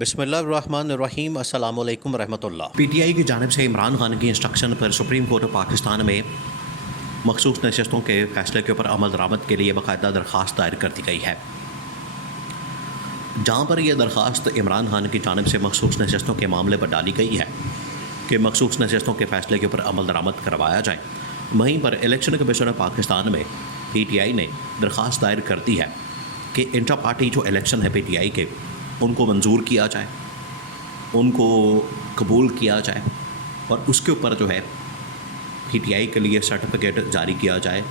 بسم اللہ الرحمن الرحیم۔ السلام علیکم ورحمۃ اللہ۔ پی ٹی آئی کی جانب سے عمران خان کی instruction per supreme court of Pakistan میں مخصوص نشستوں کے فیصلے کے اوپر عمل درآمد کے لیے باقاعدہ درخواست دائر کر دی گئی ہے، جہاں پر یہ درخواست عمران خان کی جانب سے مخصوص نشستوں کے معاملے پر ڈالی گئی ہے کہ مخصوص نشستوں کے فیصلے کے اوپر عمل درآمد کروایا جائے۔ وہیں پر الیکشن کمیشن آف پاکستان میں پی ٹی آئی نے درخواست دائر کر دی ہے کہ انٹرا پارٹی جو الیکشن ہے پی ٹی آئی کے، ان کو منظور کیا جائے، ان کو قبول کیا جائے، اور اس کے اوپر جو ہے پی ٹی آئی کے لیے سرٹیفکیٹ جاری کیا جائے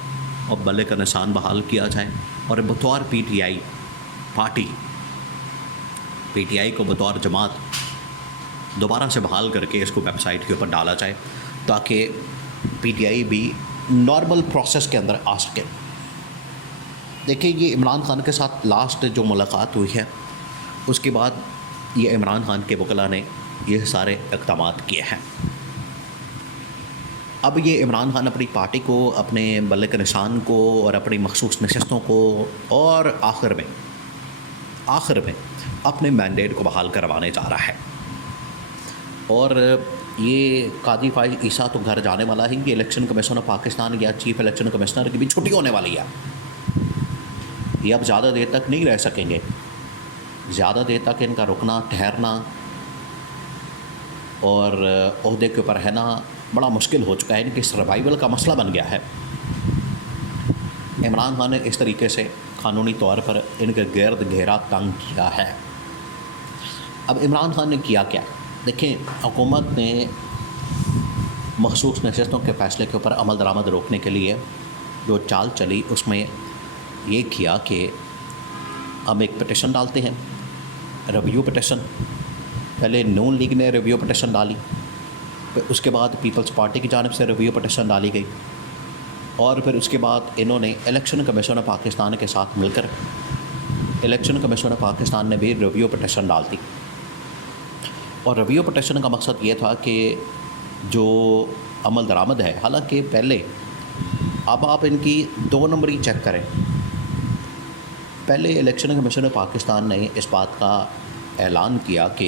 اور بلے کا نشان بحال کیا جائے، اور بطور P T I party P T I کو بطور جماعت دوبارہ سے بحال کر کے اس کو ویب سائٹ کے اوپر ڈالا جائے تاکہ پی ٹی آئی بھی نارمل پروسیس کے اندر آ سکے۔ دیکھیں، یہ عمران خان کے ساتھ لاسٹ جو ملاقات ہوئی ہے، اس کے بعد یہ عمران خان کے وکلاء نے یہ سارے اقدامات کیے ہیں۔ اب یہ عمران خان اپنی پارٹی کو، اپنے بلے کے نشان کو اور اپنی مخصوص نشستوں کو اور آخر میں اپنے مینڈیٹ کو بحال کروانے جا رہا ہے، اور یہ قاضی فائز عیسیٰ تو گھر جانے والا ہی، یہ الیکشن کمیشن آف پاکستان یا چیف الیکشن کمشنر کی بھی چھٹی ہونے والی ہے۔ یہ اب زیادہ دیر تک نہیں رہ سکیں گے، زیادہ دیر تک ان کا رکنا ٹھہرنا اور عہدے کے اوپر رہنا بڑا مشکل ہو چکا ہے، ان کی سروائیول کا مسئلہ بن گیا ہے۔ عمران خان نے اس طریقے سے قانونی طور پر ان کے گرد گھیرا تنگ کیا ہے۔ اب عمران خان نے کیا کیا؟ دیکھیں، حکومت نے مخصوص نشستوں کے فیصلے کے اوپر عمل درآمد روکنے کے لیے جو چال چلی، اس میں یہ کیا کہ ہم ایک پٹیشن ڈالتے ہیں، ریویو پٹیشن۔ پہلے نون لیگ نے ریویو پٹیشن ڈالی، پھر اس کے بعد پیپلز پارٹی کی جانب سے ریویو پٹیشن ڈالی گئی، اور پھر اس کے بعد انہوں نے الیکشن کمیشن آف پاکستان کے ساتھ مل کر الیکشن کمیشن آف پاکستان نے بھی ریویو پٹیشن ڈال دی۔ اور ریویو پٹیشن کا مقصد یہ تھا کہ جو عمل درآمد ہے، حالانکہ پہلے اب آپ ان کی 2 نمبری چیک کریں۔ پہلے الیکشن کمیشن آف پاکستان نے اس بات کا اعلان کیا کہ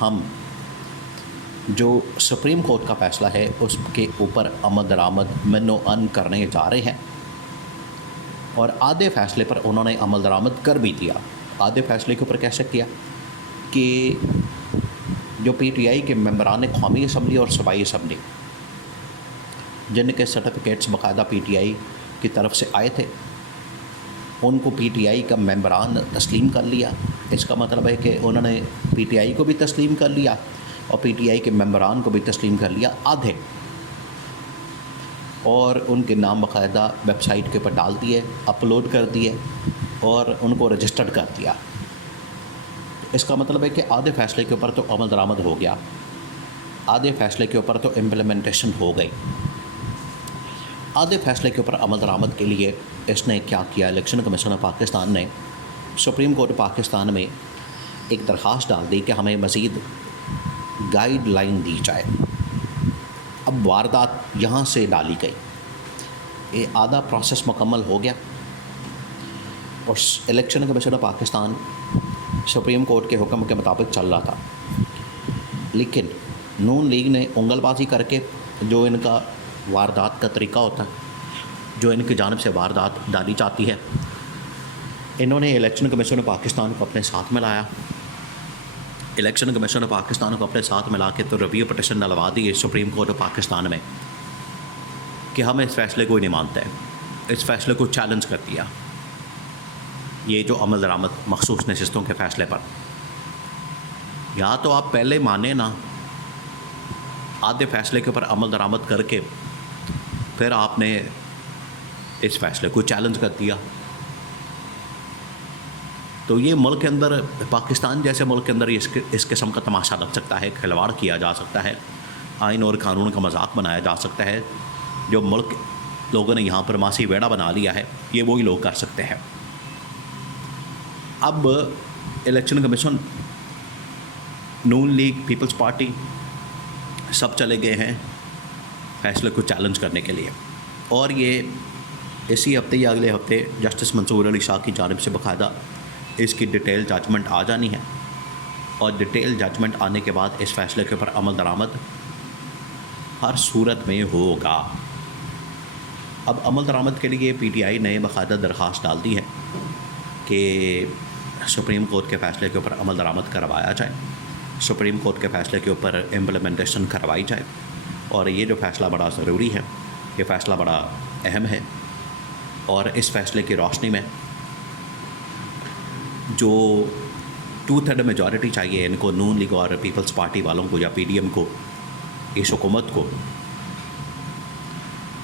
ہم جو سپریم کورٹ کا فیصلہ ہے اس کے اوپر عمل درآمد من و ان کرنے جا رہے ہیں، اور آدھے فیصلے پر انہوں نے عمل درآمد کر بھی دیا۔ آدھے فیصلے کے اوپر کیسے کیا کہ جو پی ٹی آئی کے ممبران قومی اسمبلی اور صوبائی اسمبلی، جن کے سرٹیفکیٹس باقاعدہ پی ٹی آئی کی طرف سے آئے تھے، ان کو پی ٹی آئی کا ممبران تسلیم کر لیا۔ اس کا مطلب ہے کہ انہوں نے پی ٹی آئی کو بھی تسلیم کر لیا اور پی ٹی آئی کے ممبران کو بھی تسلیم کر لیا آدھے، اور ان کے نام باقاعدہ ویب سائٹ کے اوپر ڈال دیے، اپلوڈ کر دیے اور ان کو رجسٹرڈ کر دیا۔ اس کا مطلب ہے کہ آدھے فیصلے کے اوپر تو عمل درآمد ہو گیا، آدھے فیصلے کے اوپر تو امپلیمنٹیشن ہو گئی۔ آدھے فیصلے کے اوپر عمل درآمد کے لیے اس نے کیا کیا؟ الیکشن کمیشن آف پاکستان نے سپریم کورٹ پاکستان میں ایک درخواست ڈال دی کہ ہمیں مزید گائیڈ لائن دی جائے۔ اب واردات یہاں سے ڈالی گئی، یہ آدھا پروسیس مکمل ہو گیا، اور election commission of Pakistan supreme court کے حکم کے مطابق چل رہا تھا، لیکن نون لیگ نے انگل بازی کر کے، جو ان کا واردات کا طریقہ ہوتا ہے، جو ان کی جانب سے واردات ڈالی جاتی ہے، انہوں نے الیکشن کمیشن آف پاکستان کو اپنے ساتھ ملایا۔ الیکشن کمیشن آف پاکستان کو اپنے ساتھ ملا کے تو ریویو پٹیشن ڈلوا دی سپریم کورٹ آف پاکستان میں کہ ہم اس فیصلے کو ہی نہیں مانتے، اس فیصلے کو چیلنج کر دیا، یہ جو عمل درآمد مخصوص نشستوں کے فیصلے پر۔ یا تو آپ پہلے مانیں نا، آدھے فیصلے کے اوپر عمل درآمد کر کے پھر آپ نے اس فیصلے کو چیلنج کر دیا، تو یہ ملک کے اندر، پاکستان جیسے ملک کے اندر اس قسم کا تماشا لگ سکتا ہے، کھلواڑ کیا جا سکتا ہے، آئین اور قانون کا مذاق بنایا جا سکتا ہے۔ جو ملک لوگوں نے یہاں پر ماسی ویڑا بنا لیا ہے، یہ وہی لوگ کر سکتے ہیں۔ اب الیکشن کمیشن، نون لیگ، پیپلز پارٹی سب چلے گئے ہیں فیصلے کو چیلنج کرنے کے لیے، اور یہ اسی ہفتے یا اگلے ہفتے جسٹس منصور علی شاہ کی جانب سے باقاعدہ اس کی ڈیٹیل ججمنٹ آ جانی ہے، اور ڈیٹیل ججمنٹ آنے کے بعد اس فیصلے کے اوپر عمل درآمد ہر صورت میں ہوگا۔ اب عمل درآمد کے لیے پی ٹی آئی نے باقاعدہ درخواست ڈال دی ہے کہ سپریم کورٹ کے فیصلے کے اوپر عمل درآمد کروایا جائے، سپریم کورٹ کے فیصلے کے اوپر امپلیمنٹیشن کروائی جائے، اور یہ جو فیصلہ بڑا ضروری ہے، یہ فیصلہ بڑا اہم ہے، اور اس فیصلے کی روشنی میں جو 2/3 میجورٹی چاہیے ان کو، نون لیگ اور پیپلز پارٹی والوں کو یا پی ڈی ایم کو، اس حکومت کو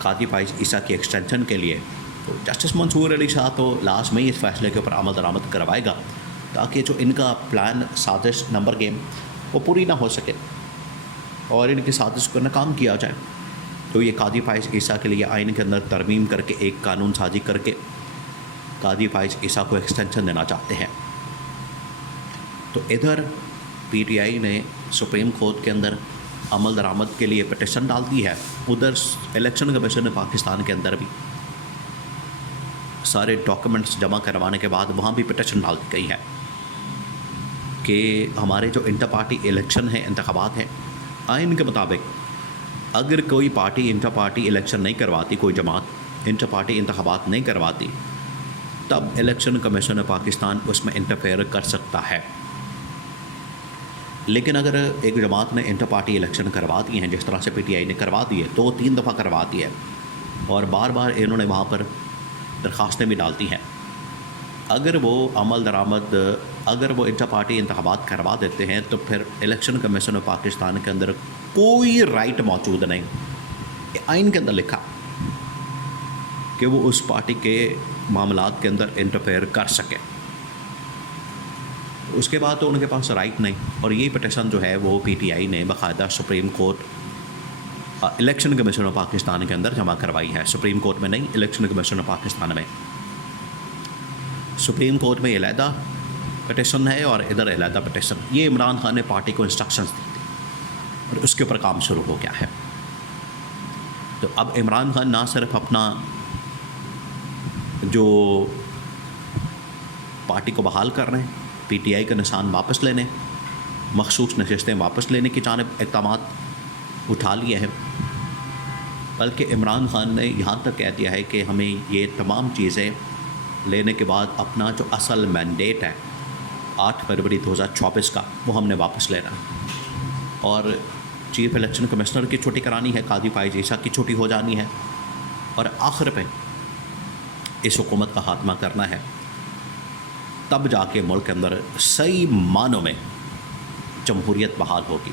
قاضی فائز عیسیٰ کی ایکسٹینشن کے لیے، تو جسٹس منصور علی شاہ تو لاسٹ میں ہی اس فیصلے کے اوپر عمل درآمد کروائے گا تاکہ جو ان کا پلان سازش نمبر گیم وہ پوری نہ ہو سکے اور ان کی سازش کو ناکام کیا جائے۔ تو یہ قاضی فائز عیسیٰ کے لیے آئین کے اندر ترمیم کر کے ایک قانون سازی کر کے قاضی فائز عیسیٰ کو ایکسٹینشن دینا چاہتے ہیں۔ تو ادھر پی ٹی آئی نے سپریم کورٹ کے اندر عمل درآمد کے لیے پٹیشن ڈال دی ہے، ادھر الیکشن کمیشن پاکستان کے اندر بھی سارے ڈاکومنٹس جمع کروانے کے بعد وہاں بھی پٹیشن ڈال دی گئی ہے کہ ہمارے جو انٹر پارٹی الیکشن ہیں، انتخابات ہیں، آئین کے مطابق اگر کوئی پارٹی انٹر پارٹی الیکشن نہیں کرواتی، کوئی جماعت انٹر پارٹی انتخابات نہیں کرواتی، تب الیکشن کمیشن پاکستان اس میں انٹرفیئر کر سکتا ہے۔ لیکن اگر ایک جماعت نے انٹر پارٹی الیکشن کروا دی ہیں، جس طرح سے پی ٹی آئی نے کروا دی ہے، 2-3 دفعہ کروا دی ہے، اور بار بار انہوں نے وہاں پر درخواستیں بھی ڈالتی ہیں، اگر وہ عمل درآمد، اگر وہ انٹر پارٹی انتخابات کروا دیتے ہیں تو پھر الیکشن کمیشن پاکستان کے اندر کوئی رائٹ موجود نہیں، یہ آئین کے اندر لکھا کہ وہ اس پارٹی کے معاملات کے اندر انٹرفیئر کر سکے۔ اس کے بعد تو ان کے پاس رائٹ نہیں، اور یہ پٹیشن جو ہے وہ پی ٹی آئی نے باقاعدہ supreme court election commission of Pakistan کے اندر جمع کروائی ہے، سپریم کورٹ میں نہیں، الیکشن کمیشن آف پاکستان میں۔ سپریم کورٹ میں علیحدہ پٹیشن ہے اور ادھر علیحدہ پٹیشن، یہ عمران خان نے پارٹی کو انسٹرکشنز دی تھی اور اس کے اوپر کام شروع ہو گیا ہے۔ تو اب عمران خان نہ صرف اپنا جو پارٹی کو بحال کر رہے ہیں، پی ٹی آئی کا نشان واپس لینے، مخصوص نشستیں واپس لینے کی جانب اقدامات اٹھا لیے ہیں، بلکہ عمران خان نے یہاں تک کہہ دیا ہے کہ ہمیں یہ تمام چیزیں لینے کے بعد اپنا جو اصل مینڈیٹ ہے 8 فروری 2024 کا، وہ ہم نے واپس لینا ہے، اور چیف الیکشن کمشنر کی چھٹی کرانی ہے، قاضی فائز عیسیٰ کی چھٹی ہو جانی ہے، اور آخر پہ اس حکومت کا خاتمہ کرنا ہے۔ تب جا کے ملک کے اندر صحیح معنوں میں جمہوریت بحال ہوگی۔